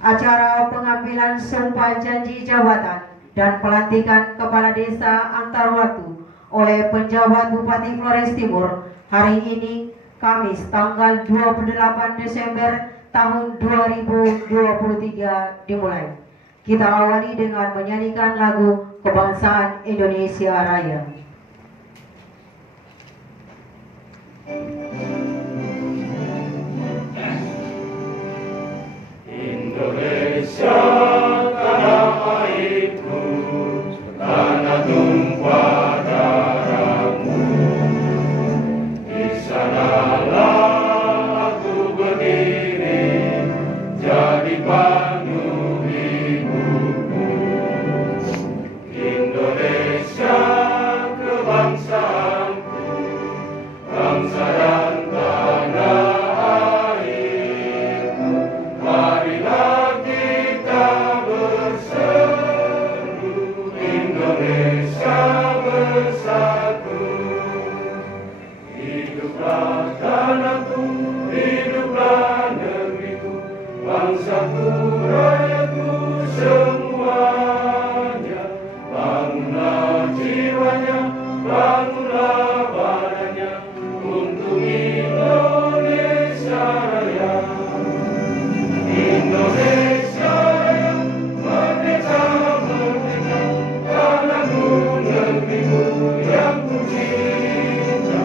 Acara pengambilan sumpah janji jabatan dan pelantikan kepala desa antar waktu oleh penjabat Bupati Flores Timur hari ini Kamis tanggal 28 Desember tahun 2023 dimulai. Kita awali dengan menyanyikan lagu Kebangsaan Indonesia Raya. Indonesia tanah airku, tanah tumpah darahmu. Di sanalah aku berdiri, jadi pandu hidupku. Indonesia kebangsaanku, bangsa dan tanah airku. Marilah kita berseru, Indonesia bersatu. Hiduplah tanahku, hiduplah negeriku, bangsaku, rakyatku semuanya. Bangunlah jiwanya, bangunlah badannya untuk Indonesia Raya. Indonesia Raya, merdeka, merdeka, tanahku, negeriku yang ku cinta.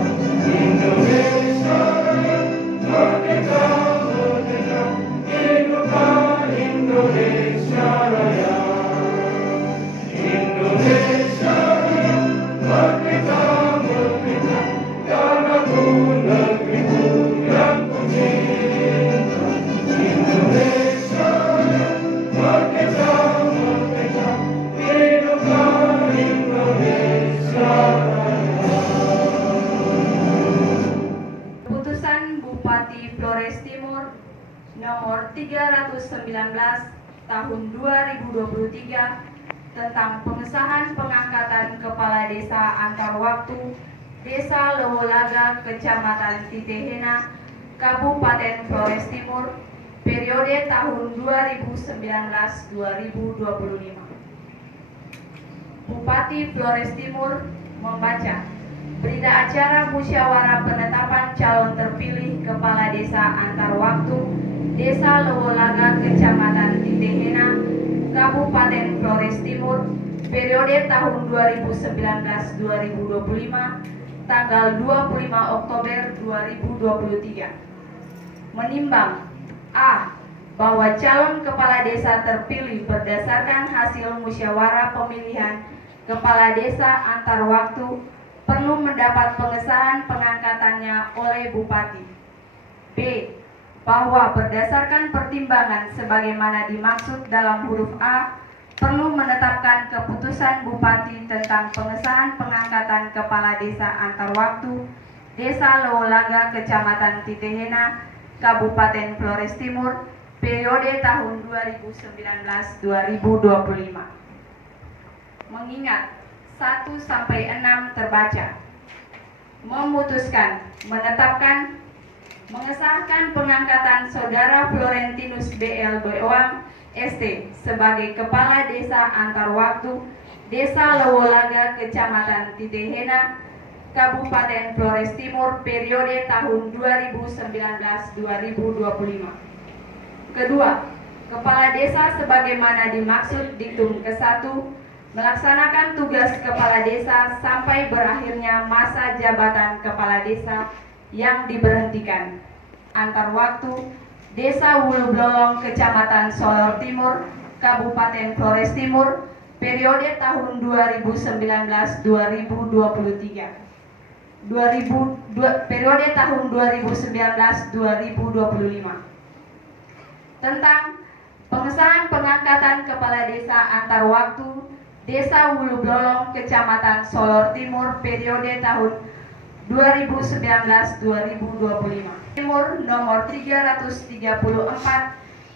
Indonesia Raya, merdeka, merdeka, hiduplah Indonesia Raya. Indonesia Raya, merdeka, merdeka, tanahku, negeriku yang ku cinta. Indonesia Raya, merdeka, merdeka, hiduplah Indonesia Raya. Keputusan Bupati Flores Timur nomor 319 tahun 2023 tentang pengesahan pengangkatan kepala desa antar waktu Desa Lewolaga, Kecamatan Titehena, Kabupaten Flores Timur, periode tahun 2019-2025. Bupati Flores Timur membaca berita acara musyawarah penetapan calon terpilih kepala desa antar waktu Desa Lewolaga, Kecamatan Titehena, Kabupaten Flores Timur, periode tahun 2019-2025, tanggal 25 Oktober 2023. Menimbang A. Bahwa calon kepala desa terpilih berdasarkan hasil musyawarah pemilihan kepala desa antar waktu perlu mendapat pengesahan pengangkatannya oleh Bupati. B. Bahwa berdasarkan pertimbangan sebagaimana dimaksud dalam huruf A, perlu menetapkan keputusan Bupati tentang pengesahan pengangkatan kepala desa antar waktu Desa Lewolaga, Kecamatan Titehena, Kabupaten Flores Timur, periode tahun 2019-2025. Mengingat 1-6 terbaca, memutuskan menetapkan mengesahkan pengangkatan Saudara Florentinus B.L. Boewang ST sebagai Kepala Desa Antar Waktu Desa Lewolaga, Kecamatan Titehena, Kabupaten Flores Timur, periode tahun 2019-2025. Kedua, Kepala Desa sebagaimana dimaksud diktum ke-1 melaksanakan tugas Kepala Desa sampai berakhirnya masa jabatan Kepala Desa yang diberhentikan antar waktu Desa Wulu Blolong, Kecamatan Solor Timur, Kabupaten Flores Timur, periode tahun 2019-2023. Periode tahun 2019-2025. Tentang pengesahan pengangkatan kepala desa antar waktu Desa Wulu Blolong, Kecamatan Solor Timur, periode tahun 2019-2025. Timur nomor 334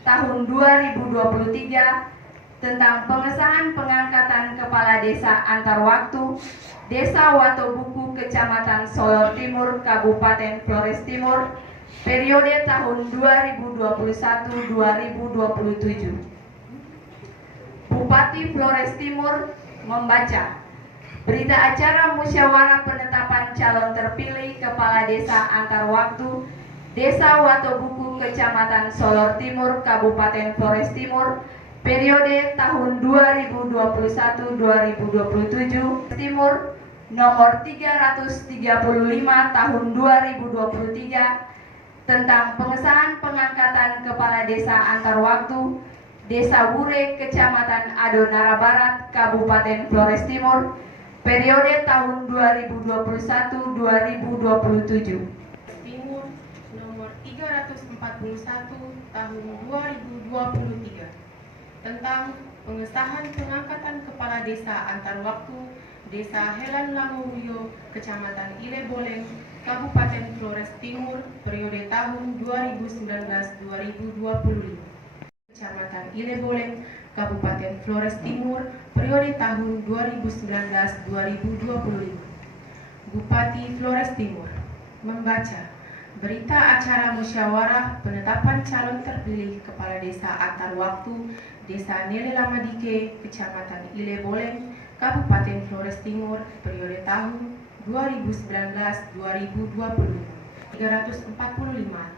tahun 2023 tentang pengesahan pengangkatan kepala desa antar waktu Desa Watobuku, Kecamatan Solor Timur, Kabupaten Flores Timur, periode tahun 2021-2027. Bupati Flores Timur membaca berita acara musyawarah penetapan calon terpilih Kepala Desa Antar Waktu Desa Watobuku, Kecamatan Solor Timur, Kabupaten Flores Timur, periode tahun 2021-2027, Timur nomor 335 tahun 2023 tentang pengesahan pengangkatan Kepala Desa Antar Waktu Desa Wure, Kecamatan Adonara Barat, Kabupaten Flores Timur, periode tahun 2021-2027. Timur nomor 341 tahun 2023 tentang pengesahan pengangkatan Kepala Desa Antar Waktu Desa Helan Langowuyo, Kecamatan Ile Boleng, Kabupaten Flores Timur, periode tahun 2019-2025. Kecamatan Ile Boleng, Kabupaten Flores Timur, periode tahun 2019-2025. Bupati Flores Timur membaca berita acara musyawarah penetapan calon terpilih Kepala Desa Antar Waktu Desa Nele Lamadike, Kecamatan Ile Boleng, Kabupaten Flores Timur, periode tahun 2019-2025. 345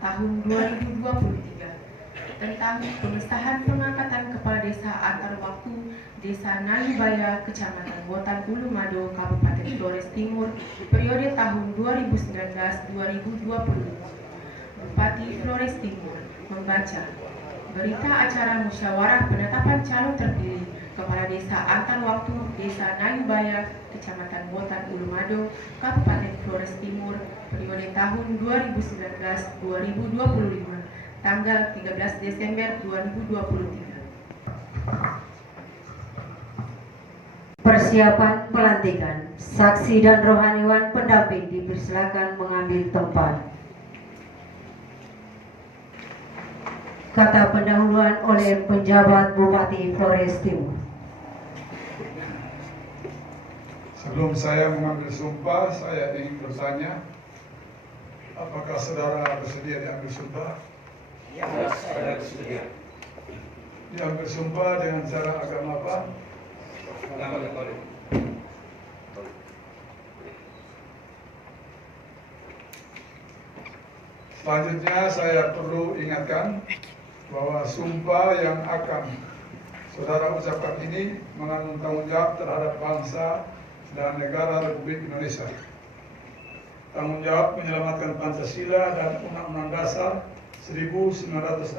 tahun 2023 tentang pengesahan pengangkatan Kepala Desa Antar Waktu Desa Nalibaya, Kecamatan Botan Ulumado, Kabupaten Flores Timur, periode tahun 2019-2025. Bupati Flores Timur membaca berita acara musyawarah penetapan calon terpilih Kepala Desa Antar Waktu Desa Nalibaya, Kecamatan Botan Ulumado, Kabupaten Flores Timur, periode tahun 2019-2025. Tanggal 13 Desember 2023. Persiapan pelantikan. Saksi dan rohaniwan pendamping dipersilakan mengambil tempat. Kata pendahuluan oleh penjabat Bupati Flores Timur. Sebelum saya mengambil sumpah, saya ingin bertanya, apakah saudara bersedia diambil sumpah? Ya, saya bersedia. Diambil sumpah dengan cara agama apa? Agama Katolik. Selanjutnya saya perlu ingatkan bahwa sumpah yang akan saudara ucapkan ini mengandung tanggung jawab terhadap bangsa dan negara Republik Indonesia. Tanggung jawab menyelamatkan Pancasila dan Undang-Undang Dasar 1945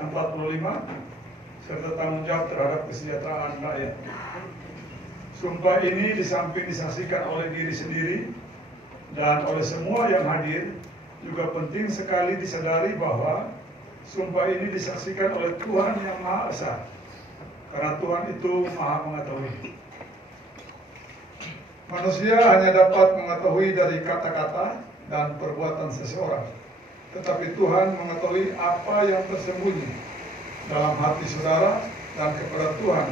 serta tanggung jawab terhadap kesejahteraan rakyat. Sumpah ini di samping disaksikan oleh diri sendiri dan oleh semua yang hadir, juga penting sekali disadari bahwa sumpah ini disaksikan oleh Tuhan yang Maha Esa, karena Tuhan itu Maha mengetahui. Manusia hanya dapat mengetahui dari kata-kata dan perbuatan seseorang, tetapi Tuhan mengetahui apa yang tersembunyi dalam hati saudara, dan kepada Tuhan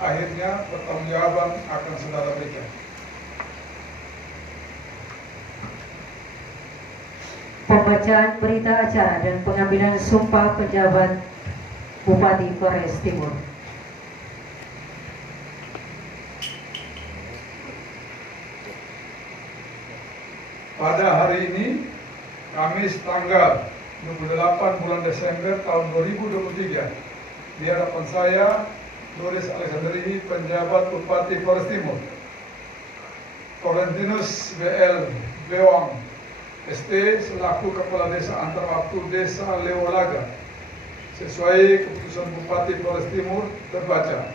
akhirnya pertanggungjawaban akan saudara berikan. Pembacaan berita acara dan pengambilan sumpah pejabat Bupati Flores Timur. Pada hari ini, Kamis tanggal 28 bulan Desember tahun 2023, di hadapan saya, Doris Alexandri, penjabat Bupati Flores Timur, Corentinus BL Bewang ST selaku Kepala Desa Antar Waktu Desa Leolaga, sesuai keputusan Bupati Flores Timur terbaca.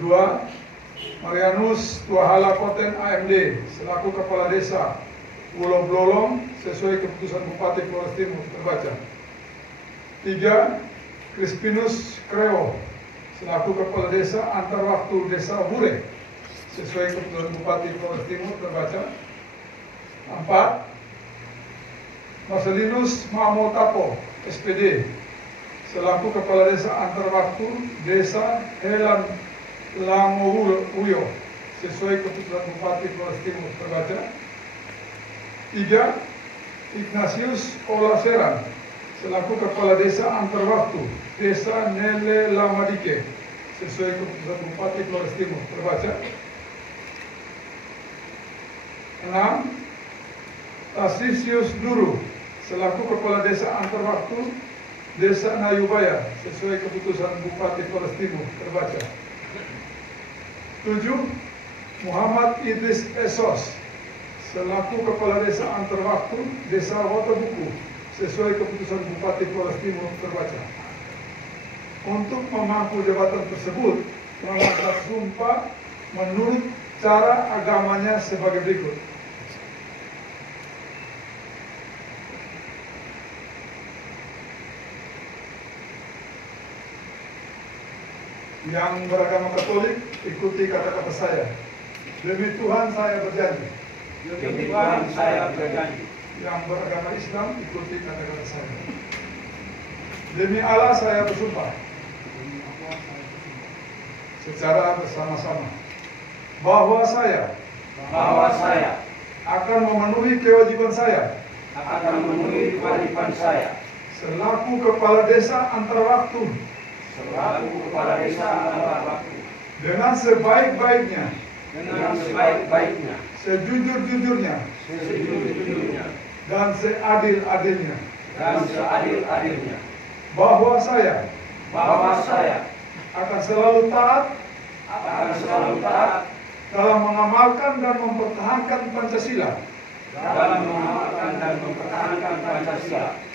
2. Marianus Tuahala Koten AMD selaku Kepala Desa Pulau Blolong, sesuai keputusan Bupati Flores Timur terbaca. 3. Crispinus Kreo selaku Kepala Desa Antar Waktu Desa Wure, sesuai keputusan Bupati Flores Timur terbaca. 4. Marcelinus Mamotapo SPD selaku Kepala Desa Antar Waktu Desa Helan Langowuyo, sesuai keputusan Bupati Flores Timur terbaca. 3. Ignatius Olaseran selaku Kepala Desa Antarwaktu Desa Nele Lamadike sesuai keputusan Bupati Flores Timur. Terbaca. 6. Tasisius Duru selaku Kepala Desa Antarwaktu Desa Nayubaya sesuai keputusan Bupati Flores Timur. Terbaca. 7. Muhammad Idris Esos selaku Kepala Desa Antarwaktu Desa Watabuku sesuai keputusan Bupati Flores Timur. Terbaca. Untuk memangku jabatan tersebut melanggar sumpah menurut cara agamanya sebagai berikut. Yang beragama Katolik ikuti kata-kata saya. Demi Tuhan saya berjanji. Demi Tuhan saya berjanji. Yang beragama Islam ikuti kata-kata saya. Demi Allah saya bersumpah secara bersama-sama bahwa saya akan memenuhi kewajiban saya selaku Kepala Desa Antarwaktu dengan sebaik-baiknya, sejujur-jujurnya, dan seadil-adilnya, bahwa saya akan selalu taat dalam mengamalkan dan mempertahankan Pancasila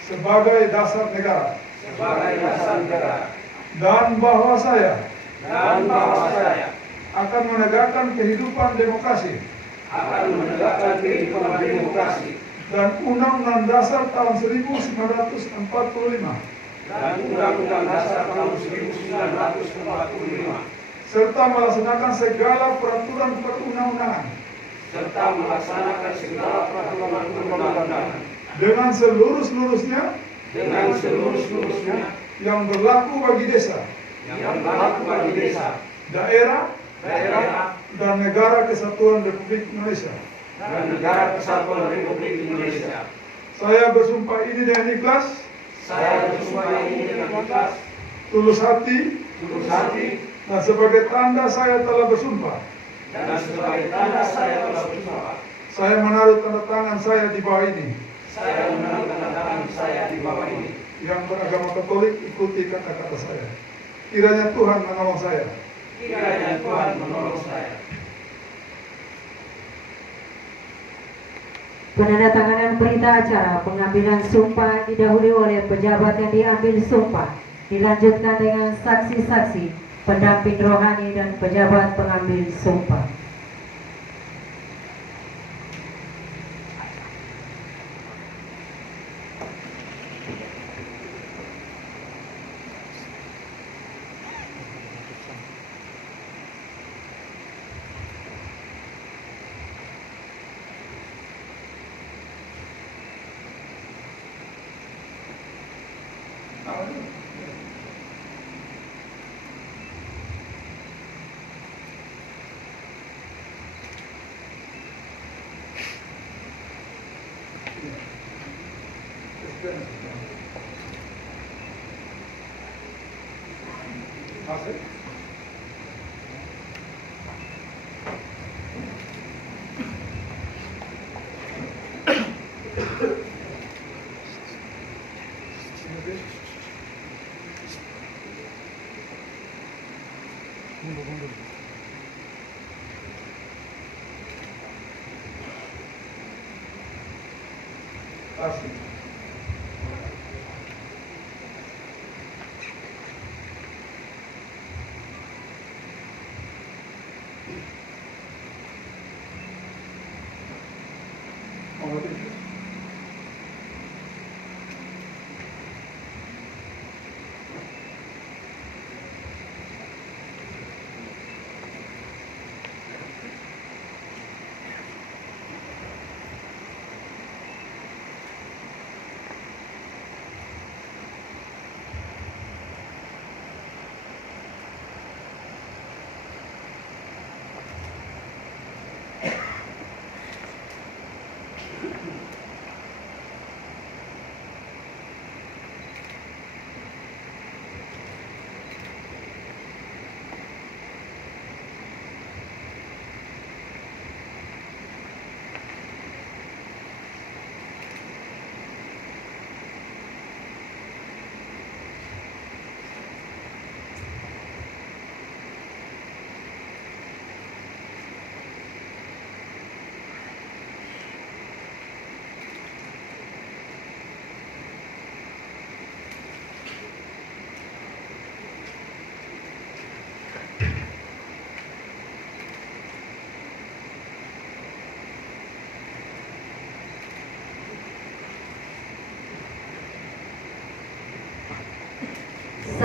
sebagai dasar negara, dan bahwa saya akan menegakkan kehidupan demokrasi dan Undang-Undang Dasar tahun 1945 serta melaksanakan segala peraturan perundang-undangan dengan seluruh-seluruhnya yang berlaku bagi desa, daerah, dan negara kesatuan Republik Indonesia. Saya bersumpah ini dengan ikhlas, tulus hati, dan sebagai tanda saya telah bersumpah, saya menaruh tanda tangan saya di bawah ini. Yang beragama Katolik ikuti kata-kata saya. Kiranya Tuhan menolong saya. Penandatanganan berita acara pengambilan sumpah didahului oleh pejabat yang diambil sumpah, dilanjutkan dengan saksi-saksi, pendamping rohani dan pejabat pengambil sumpah. Asik.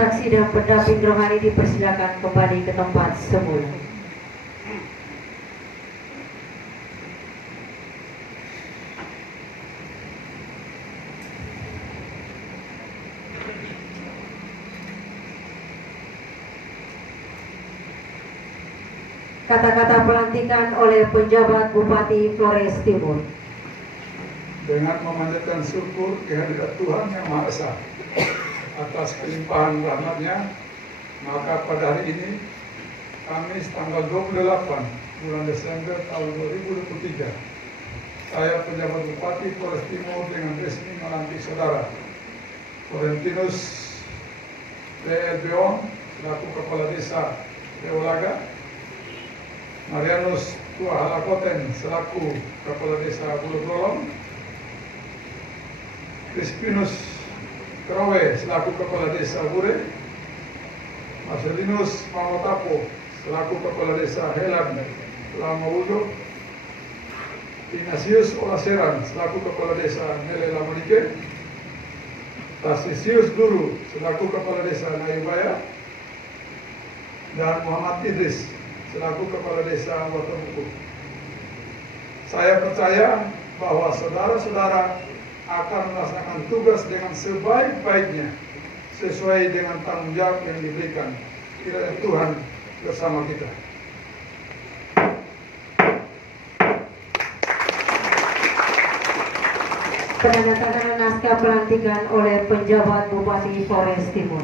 saksi dan pendamping rohani dipersilakan kembali ke tempat semula. Kata-kata pelantikan oleh penjabat Bupati Flores Timur. Dengan memanjatkan syukur kehadirat Tuhan Yang Maha Esa atas kelimpahan rahmat-Nya, maka pada hari ini, Kamis tanggal 28 bulan Desember tahun 2023, saya penjabat Bupati Flores Timur dengan resmi melantik Saudara Florentinus L. Beong selaku Kepala Desa Leolaga, Marianus Tuahalakoten selaku Kepala Desa Bulu-Blolong, Crispinus Krowe selaku Kepala Desa Bure, Marcelinus Mamotapo selaku Kepala Desa Helan Lamawudo, Ignatius Olaseran selaku Kepala Desa Nele Lamadike, Tarsisius Duru selaku Kepala Desa Nayubaya, dan Muhammad Idris selaku Kepala Desa Watabuku. Saya percaya bahwa saudara-saudara akan melaksanakan tugas dengan sebaik-baiknya sesuai dengan tanggung jawab yang diberikan. Kiranya Tuhan bersama kita. Penandatanganan naskah pelantikan oleh penjabat Bupati Flores Timur.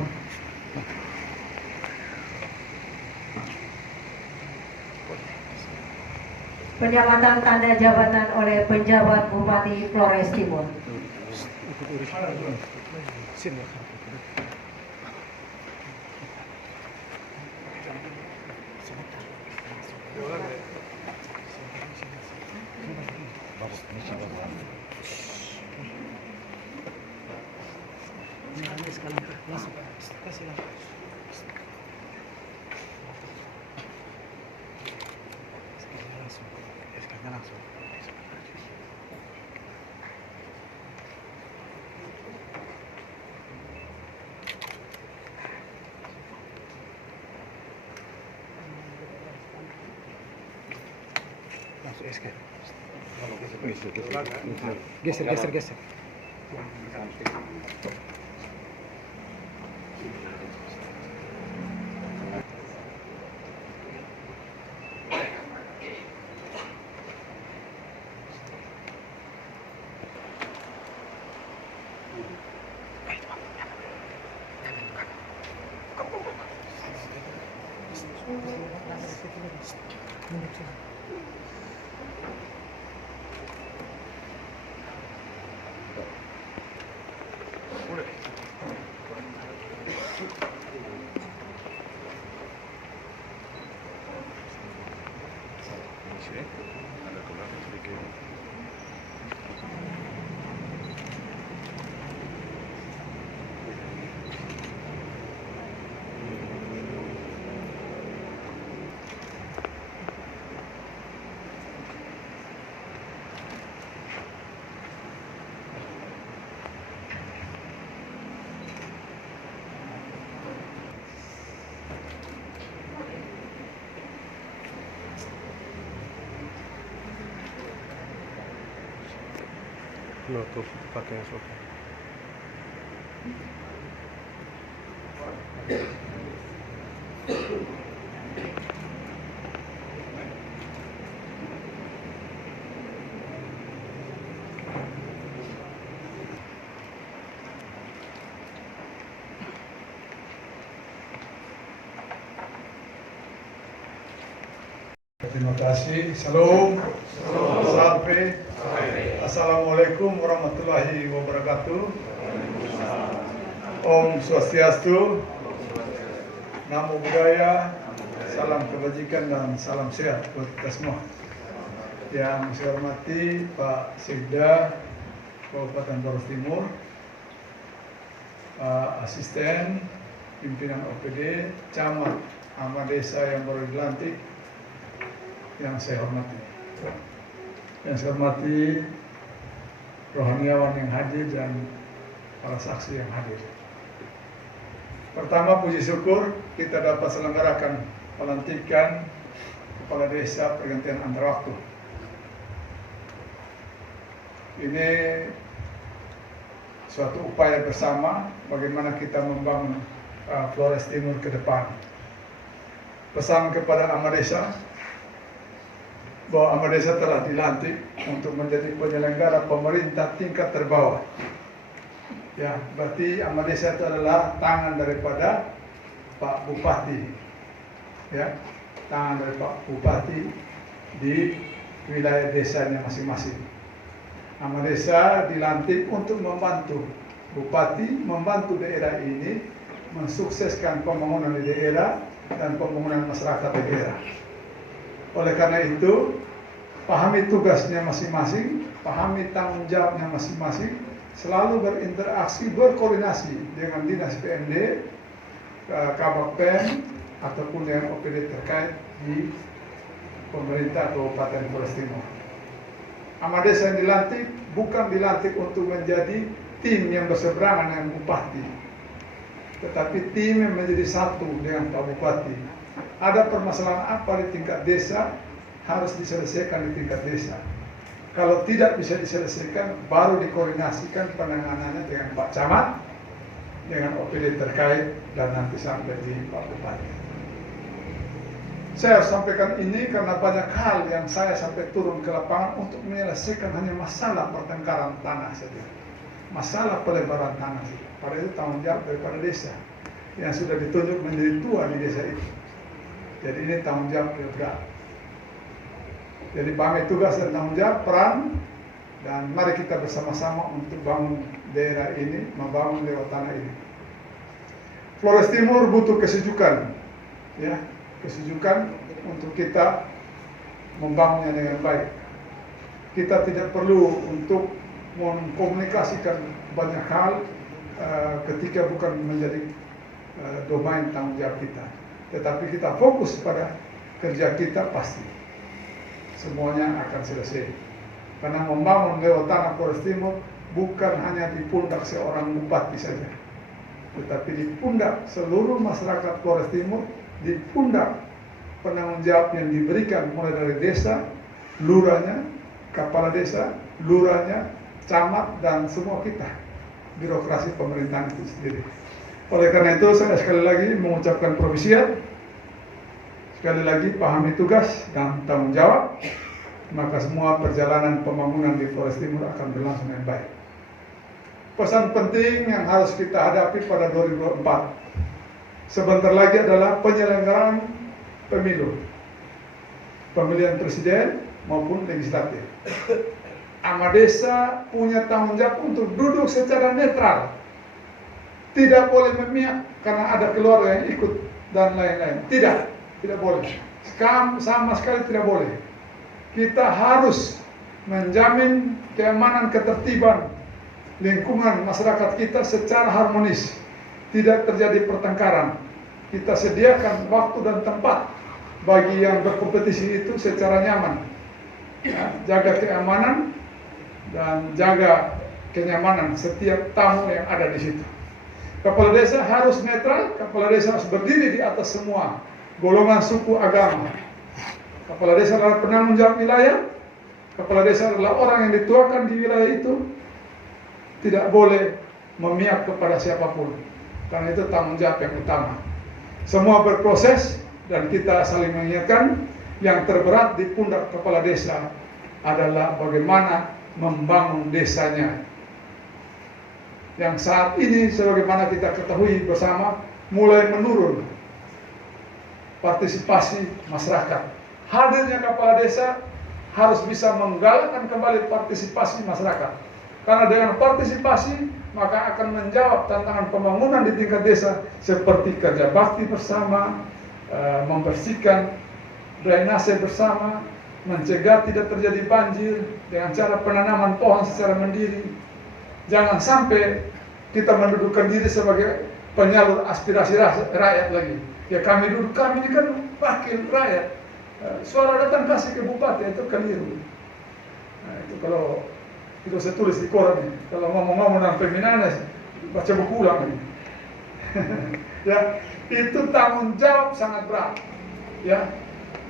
Penyamatan tanda jabatan oleh penjabat Bupati Flores Timur. Geser. No, tuh pakai yang sopan. Terima kasih. Salam. Sampai. Assalamualaikum warahmatullahi wabarakatuh. Om Swastiastu. Namo Buddhaya. Salam kebajikan dan salam sehat buat kita semua. Yang saya hormati Pak Sekda Kabupaten Flores Timur, Asisten Pimpinan OPD, Camat sama Desa yang baru dilantik, yang saya hormati. Yang saya hormati rohaniawan yang hadir dan para saksi yang hadir. Pertama, puji syukur kita dapat selenggarakan pelantikan kepala desa pergantian antar waktu. Ini suatu upaya bersama bagaimana kita membangun Flores Timur ke depan. Pesan kepada Amadesa bahwa Amadesa telah dilantik untuk menjadi penyelenggara pemerintah tingkat terbawah. Ya, berarti Amadesa itu adalah tangan daripada Pak Bupati. Ya, tangan dari Pak Bupati di wilayah desanya masing-masing. Amadesa dilantik untuk membantu Bupati, membantu daerah ini mensukseskan pembangunan di daerah dan pembangunan masyarakat di daerah. Oleh karena itu, pahami tugasnya masing-masing, pahami tanggung jawabnya masing-masing, selalu berinteraksi, berkoordinasi dengan Dinas PMD, Kabak Pen, ataupun dengan OPD terkait di pemerintah Kabupaten Flores Timur. Amadesa yang dilantik bukan dilantik untuk menjadi tim yang berseberangan dengan Bupati, tetapi tim yang menjadi satu dengan Pak Bupati. Ada permasalahan apa di tingkat desa harus diselesaikan di tingkat desa. Kalau tidak bisa diselesaikan, baru dikoordinasikan penanganannya dengan Pak Camat, dengan OPD terkait, dan nanti sampai di Pak Bupati. Saya sampaikan ini karena banyak hal yang saya sampai turun ke lapangan untuk menyelesaikan hanya masalah pertengkaran tanah saja, masalah pelebaran tanah saja. Pada itu tanggung jawab daripada desa yang sudah ditunjuk menjadi tua di desa itu. Jadi ini tanggung jawab yang berat. Jadi pahami tugas dan tanggung jawab, peran, dan mari kita bersama-sama untuk bangun daerah ini, membangun lewat tanah ini. Flores Timur butuh kesejukan, ya, kesejukan untuk kita membangunnya dengan baik. Kita tidak perlu untuk mengkomunikasikan banyak hal ketika bukan menjadi domain tanggung jawab kita. Tetapi kita fokus pada kerja kita, pasti semuanya akan selesai. Karena membangun lewat tanah Flores Timur bukan hanya di pundak seorang bupati saja, tetapi di pundak seluruh masyarakat Flores Timur, di pundak penanggung jawab yang diberikan mulai dari desa, lurahnya, kepala desa, lurahnya, camat, dan semua kita, birokrasi pemerintahan itu sendiri. Oleh karena itu saya sekali lagi mengucapkan provisiat, sekali lagi pahami tugas dan tanggung jawab, maka semua perjalanan pembangunan di Flores Timur akan berlangsung dengan baik. Pesan penting yang harus kita hadapi pada 2024 sebentar lagi adalah penyelenggaraan pemilu, pemilihan presiden maupun legislatif. Amadesa punya tanggung jawab untuk duduk secara netral, tidak boleh memihak karena ada keluarga yang ikut dan lain-lain. Tidak boleh. Sama sekali tidak boleh. Kita harus menjamin keamanan, ketertiban lingkungan masyarakat kita secara harmonis, tidak terjadi pertengkaran. Kita sediakan waktu dan tempat bagi yang berkompetisi itu secara nyaman. Ya, jaga keamanan dan jaga kenyamanan setiap tamu yang ada di situ. Kepala desa harus netral, kepala desa harus berdiri di atas semua golongan suku agama. Kepala desa adalah penanggung jawab wilayah, kepala desa adalah orang yang dituakan di wilayah itu, tidak boleh memihak kepada siapapun, karena itu tanggung jawab yang utama. Semua berproses dan kita saling mengingatkan. Yang terberat di pundak kepala desa adalah bagaimana membangun desanya, yang saat ini sebagaimana kita ketahui bersama mulai menurun partisipasi masyarakat. Hadirnya kepala desa harus bisa menggalakkan kembali partisipasi masyarakat, karena dengan partisipasi maka akan menjawab tantangan pembangunan di tingkat desa seperti kerja bakti bersama, membersihkan drainase bersama, mencegah tidak terjadi banjir dengan cara penanaman pohon secara mandiri. Jangan sampai kita mendudukkan diri sebagai penyalur aspirasi rakyat lagi. Ya kami duduk, kami ini kan wakil rakyat. Suara datang kasih ke bupati, itu keliru. Nah, itu kalau itu saya tulis di koran ini. Kalau ngomong-ngomong tentang Peminanes, baca buku ulang ini. Ya, itu tanggung jawab sangat berat. Ya,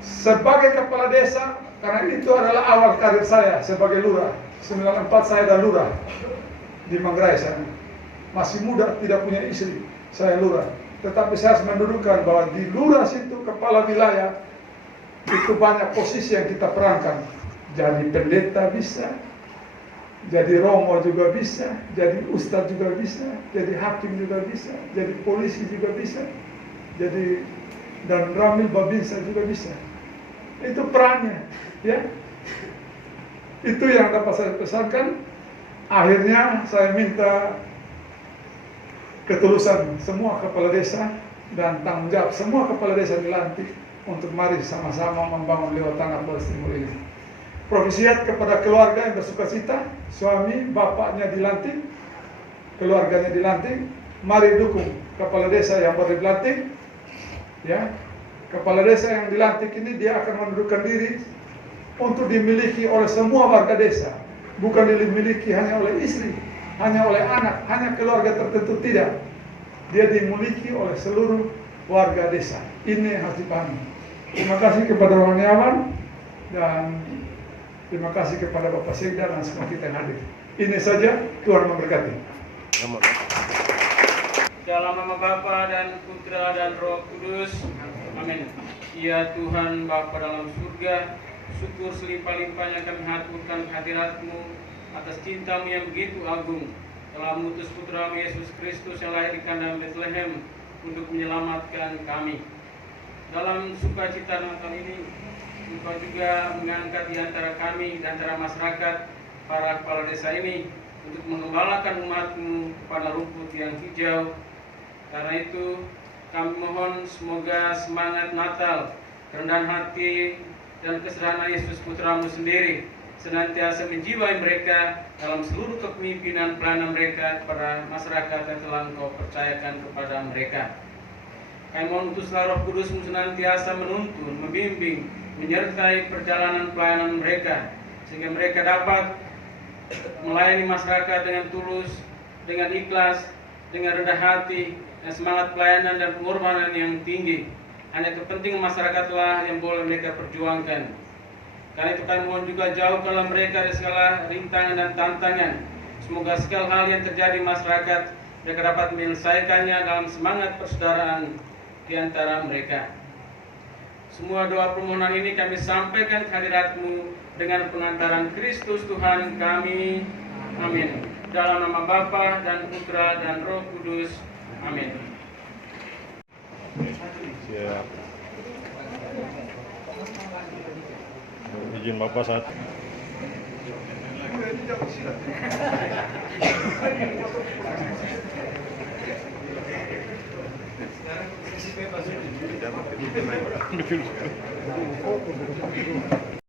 sebagai kepala desa, karena itu adalah awal karir saya sebagai lurah. 94 saya adalah lurah di Manggarai sana. Masih muda, tidak punya istri, saya lurah. Tetapi saya harus mendudukan bahwa di lurah situ kepala wilayah itu banyak posisi yang kita perankan. Jadi pendeta bisa, jadi romo juga bisa, jadi ustadz juga bisa, jadi hakim juga bisa, jadi polisi juga bisa, jadi dan ramil babinsa juga bisa. Itu perannya, ya. Itu yang dapat saya pesankan. Akhirnya saya minta ketulusan semua kepala desa dan tanggung jawab semua kepala desa dilantik untuk mari sama-sama membangun lewat tanah Flores Timur ini. Profisiat kepada keluarga yang bersukacita, suami, bapaknya dilantik, keluarganya dilantik, mari dukung kepala desa yang baru dilantik, ya. Kepala desa yang dilantik ini dia akan menundukkan diri untuk dimiliki oleh semua warga desa, bukan dimiliki hanya oleh istri, hanya oleh anak, hanya keluarga tertentu, tidak. Dia dimiliki oleh seluruh warga desa. Ini yang harus dipahami. Terima kasih kepada Orang Yaman dan terima kasih kepada Bapak Sekda dan semua kita yang hadir. Ini saja, Tuhan memberkati. Dalam nama Bapa dan Putra dan Roh Kudus. Amin. Ya Tuhan Bapa dalam surga, syukur selimpah-limpahnya kami haturkan hadirat-Mu atas cinta-Mu yang begitu agung telah mengutus Putra-Mu Yesus Kristus yang lahir di kandang Bethlehem untuk menyelamatkan kami. Dalam sukacita Natal ini, Engkau juga mengangkat di antara kami, di antara masyarakat, para kepala desa ini untuk mengembalakan umat-Mu kepada rumput yang hijau. Karena itu, kami mohon semoga semangat Natal, kerendahan hati, dan kesederhanaan Yesus Putra-Mu sendiri senantiasa menjiwai mereka dalam seluruh kepemimpinan pelayanan mereka kepada masyarakat yang telah Engkau percayakan kepada mereka. Kami mohon utuslah Roh Kudus-Mu senantiasa menuntun, membimbing, menyertai perjalanan pelayanan mereka, sehingga mereka dapat melayani masyarakat dengan tulus, dengan ikhlas, dengan rendah hati, dan semangat pelayanan dan pengorbanan yang tinggi. Hanya kepentingan masyarakatlah yang boleh mereka perjuangkan. Karena itu kami mohon juga jauhkanlah mereka dari segala rintangan dan tantangan. Semoga segala hal yang terjadi di masyarakat mereka dapat menyelesaikannya dalam semangat persaudaraan di antara mereka. Semua doa permohonan ini kami sampaikan ke hadirat-Mu dengan pengantaran Kristus Tuhan kami. Amin. Dalam nama Bapa dan Putra dan Roh Kudus. Amin. Siap. Izin Bapak saat. Tidak,